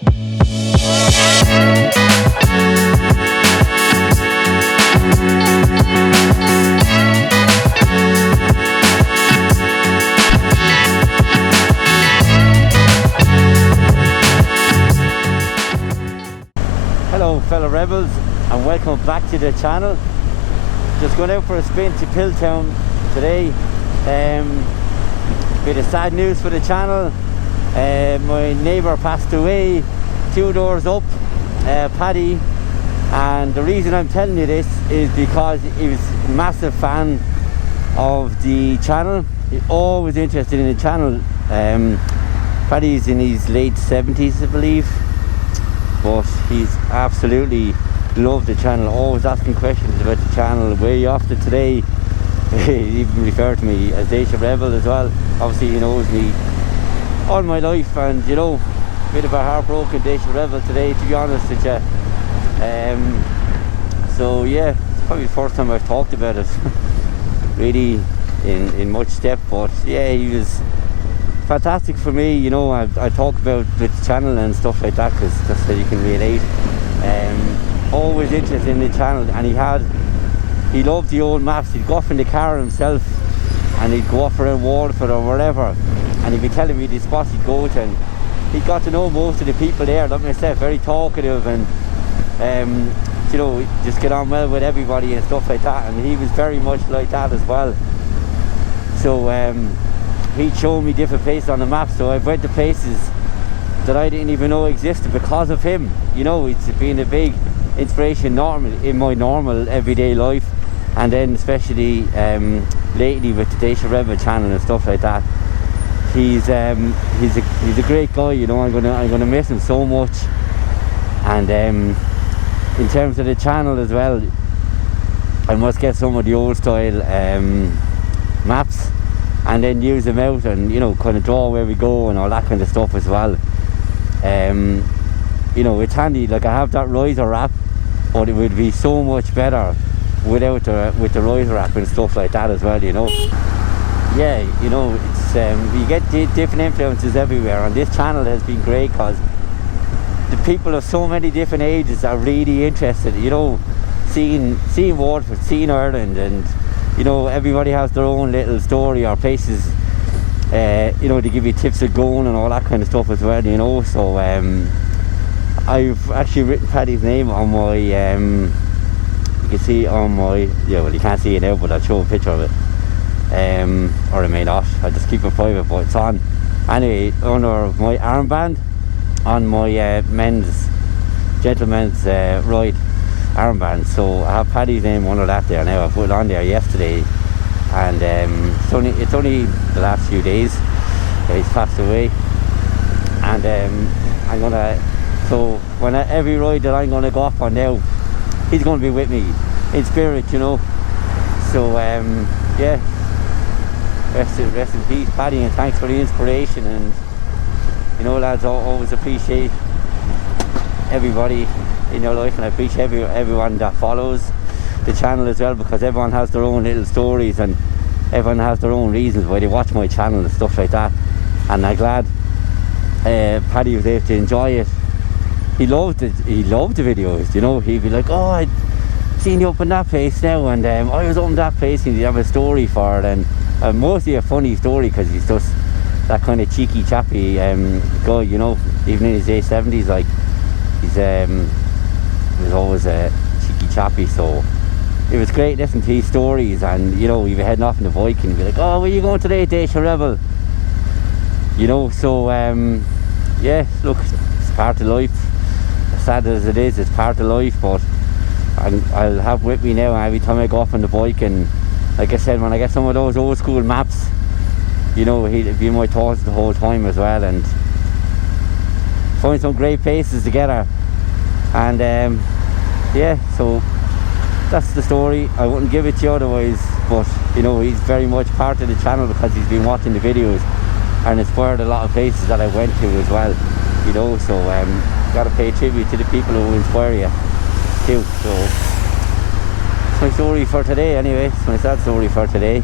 Hello fellow rebels, and welcome back to the channel. Just going out for a spin to Pilltown today. Bit of sad news for the channel. My neighbour passed away 2 doors up, Paddy, and the reason I'm telling you this is because he was a massive fan of the channel. He's always interested in the channel. Paddy's in his late 70s, I believe, but he's absolutely loved the channel, always asking questions about the channel. Where are you off to today? He even referred to me as Deise Rebel as well. Obviously he knows me all my life, and you know, a bit of a heartbroken Deise Rebel today, to be honest with you. So yeah, it's probably the first time I've talked about it really in much depth, but yeah, he was fantastic for me. You know, I talk about the channel and stuff like that because just so you can relate. Always interested in the channel, and he loved the old maps. He'd go off in the car himself and he'd go off around Waterford or wherever, and he'd be telling me the spots he'd go to, and he got to know most of the people there, like myself, very talkative, and you know, just get on well with everybody and stuff like that, and he was very much like that as well. So he'd show me different places on the map, so I've went to places that I didn't even know existed because of him. You know, it's been a big inspiration in my normal everyday life, and then especially lately with the Deise Rebel channel and stuff like that. He's a great guy. You know, I'm gonna miss him so much. And in terms of the channel as well, I must get some of the old style maps and then use them out, and you know, kind of draw where we go and all that kind of stuff as well. You know, it's handy. Like, I have that riser app, but it would be so much better with the riser app and stuff like that as well. You know, yeah, you know, it's you get different influences everywhere, and this channel has been great because the people of so many different ages are really interested. You know, seeing Waterford, seeing Ireland, and you know, everybody has their own little story or places. You know, they give you tips of going and all that kind of stuff as well. You know, so I've actually written Paddy's name on my, you can see on my, yeah, well, you can't see it now, but I'll show a picture of it, or I may not, I'll just keep it private, but it's on, anyway, under my armband, on my gentleman's ride armband. So I have Paddy's name under that there now. I put it on there yesterday, and it's only the last few days that he's passed away, and I'm gonna, so every ride that I'm gonna go off on now, he's gonna be with me in spirit, you know. So yeah, rest in peace, Paddy, and thanks for the inspiration. And you know, lads, I always appreciate everybody in your life, and I appreciate everyone that follows the channel as well, because everyone has their own little stories and everyone has their own reasons why they watch my channel and stuff like that. And I'm glad Paddy was able to enjoy it. He loved it. He loved the videos, you know. He'd be like, oh, I'd seen you up in that place now, and I was up in that place, and he'd have a story for it, and mostly a funny story, because he's just that kind of cheeky chappy guy, you know. Even in his late 70s, like, he was always a cheeky chappy. So it was great listening to his stories, and you know, he'd be heading off on the bike and he'd be like, oh, where you going today, Deise Rebel? You know, so yeah, look, it's part of life. As sad as it is, it's part of life, but I'll have with me now every time I go off on the bike. And like I said, when I get some of those old school maps, you know, he'll be in my thoughts the whole time as well, and find some great places together. And yeah, so that's the story. I wouldn't give it to you otherwise, but you know, he's very much part of the channel because he's been watching the videos and inspired a lot of places that I went to as well, you know. So gotta pay tribute to the people who inspire you too. So it's my story for today anyway. It's my sad story for today.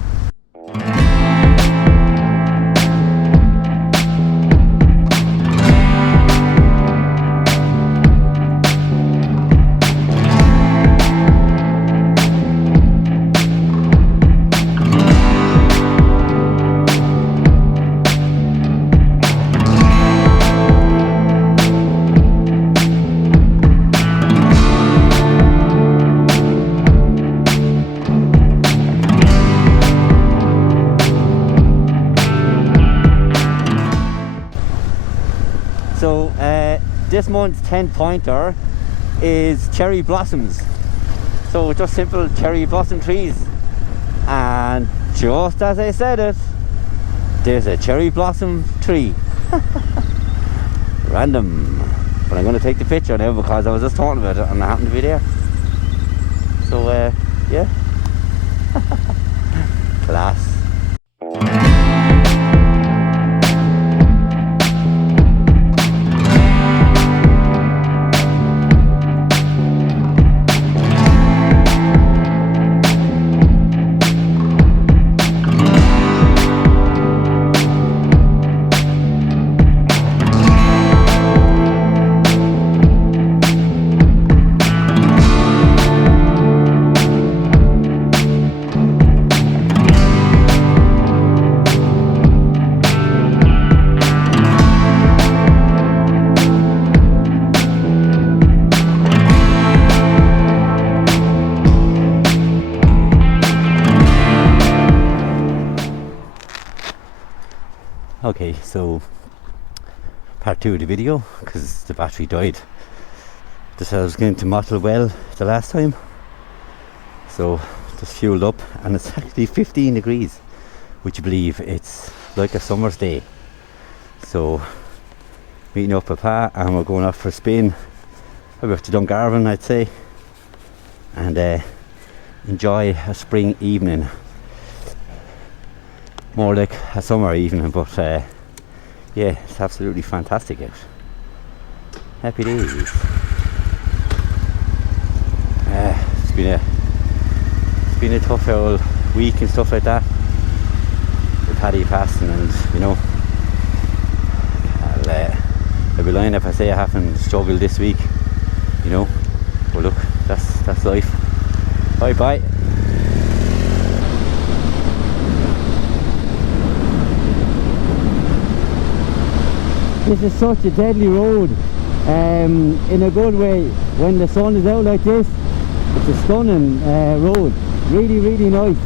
So this month's 10 pointer is cherry blossoms. So just simple cherry blossom trees, and just as I said it, there's a cherry blossom tree. Random, but I'm going to take the picture now because I was just talking about it and I happened to be there. So yeah. Class. Okay, so part 2 of the video, because the battery died. Just I was going to Mottle well the last time, so just fueled up, and it's actually 15 degrees. Would you believe? It's like a summer's day. So meeting up with Pa, and we're going off for a spin over to Dungarvan, I'd say, and enjoy a spring evening. More like a summer evening, but yeah, it's absolutely fantastic out. Happy days. It's been a tough old week and stuff like that with Paddy passing, and you know, I'd be lying if I say I haven't struggled this week, you know. But look, that's life. Bye bye. This is such a deadly road, in a good way. When the sun is out like this, it's a stunning road. Really, really nice.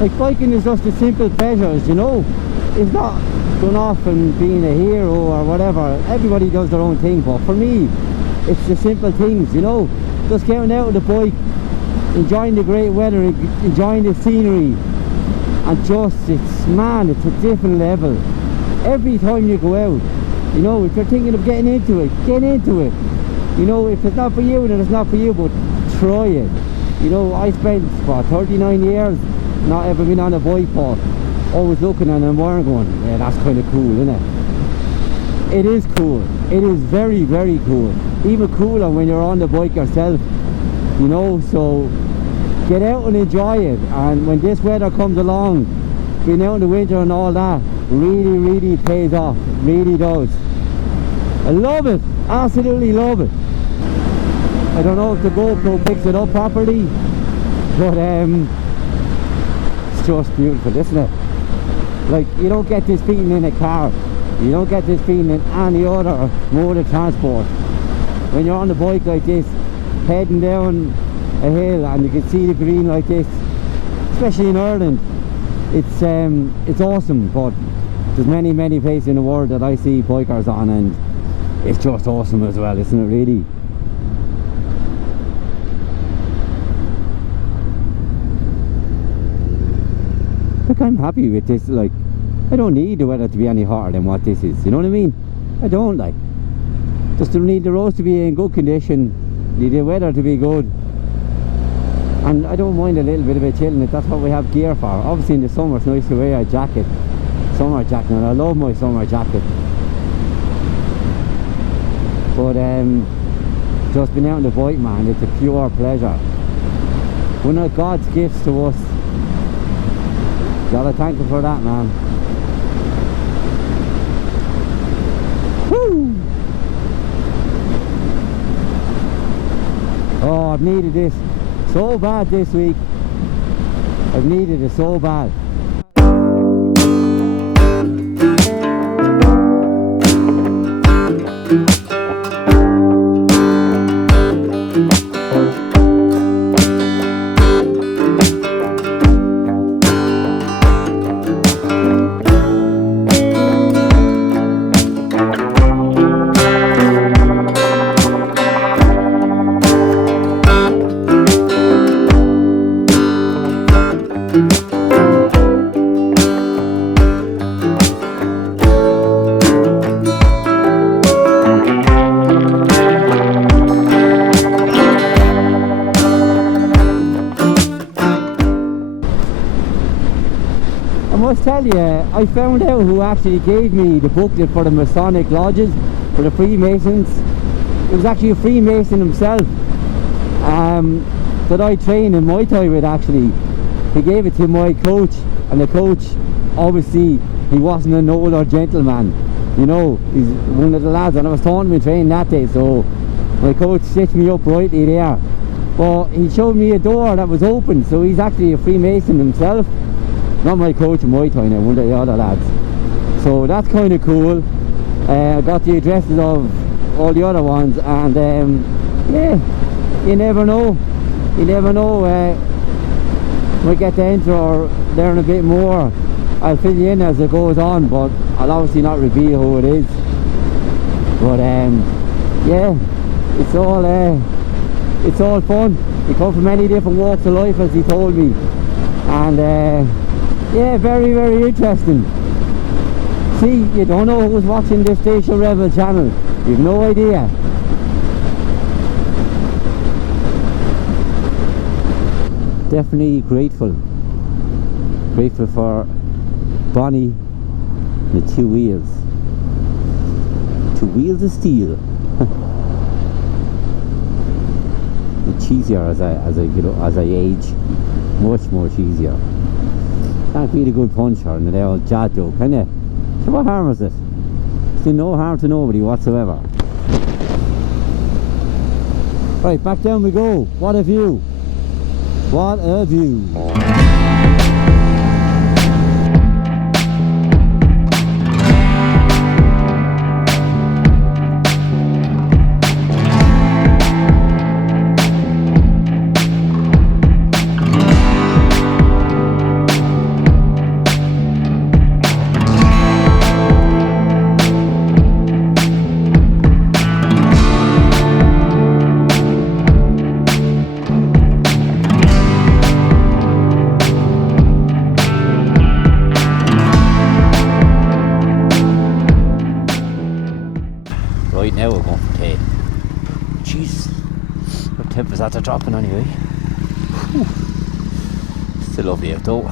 Like, biking is just the simple pleasures, you know. It's not going off and being a hero or whatever. Everybody does their own thing, but for me, it's the simple things, you know. Just getting out on the bike, enjoying the great weather, enjoying the scenery, and just, it's a different level. Every time you go out, you know, if you're thinking of getting into it, get into it. You know, if it's not for you, then it's not for you, but try it. You know, I spent, what, 39 years not ever been on a bike, but always looking at them and going, yeah, that's kind of cool, isn't it? It is cool. It is very, very cool. Even cooler when you're on the bike yourself, you know. So get out and enjoy it. And when this weather comes along, being out in the winter and all that, really, really pays off. Really does. I love it. Absolutely love it. I don't know if the GoPro picks it up properly, but it's just beautiful, isn't it? Like, you don't get this feeling in a car. You don't get this feeling in any other mode of transport. When you're on the bike like this, heading down a hill and you can see the green like this, especially in Ireland, it's awesome. But there's many, many places in the world that I see bikers on, and it's just awesome as well, isn't it, really? Look, I'm happy with this. Like, I don't need the weather to be any hotter than what this is, you know what I mean? I don't, like. Just need the roads to be in good condition, need the weather to be good, and I don't mind a little bit of a chilling. That's what we have gear for. Obviously in the summer it's nice to wear a jacket, summer jacket, and I love my summer jacket. But just being out on the bike, man, it's a pure pleasure. One of God's gifts to us. Gotta thank him for that, man. Woo! Oh, I've needed this so bad this week. I've needed it so bad. must tell you, I found out who actually gave me the booklet for the Masonic lodges, for the Freemasons. It was actually a Freemason himself that I trained in Muay Thai with actually. He gave it to my coach, and the coach, obviously, he wasn't an older gentleman. You know, he's one of the lads, and I was taunting me training that day, so my coach stitched me up rightly there. But he showed me a door that was open, so he's actually a Freemason himself. Not my coach in Muay Thai now, one of the other lads. So that's kind of cool. I got the addresses of all the other ones, and yeah, you never know. You never know. Might get to enter or learn a bit more. I'll fill you in as it goes on, but I'll obviously not reveal who it is. But yeah, it's all fun. We come from many different walks of life, as he told me, and yeah, very, very interesting. See, you don't know who's watching this Deise Rebel channel. You've no idea. Definitely grateful for Bonnie, the 2 wheels. 2 wheels of steel. It's easier as I age, much easier. Can't beat a good puncher and the old chat though, can you? So what harm is it? It's doing no harm to nobody whatsoever. Right, back down we go. What a view! What a view! Right now we're going for tea. Jesus, our temperature's after dropping anyway. Whew. Still lovely out though.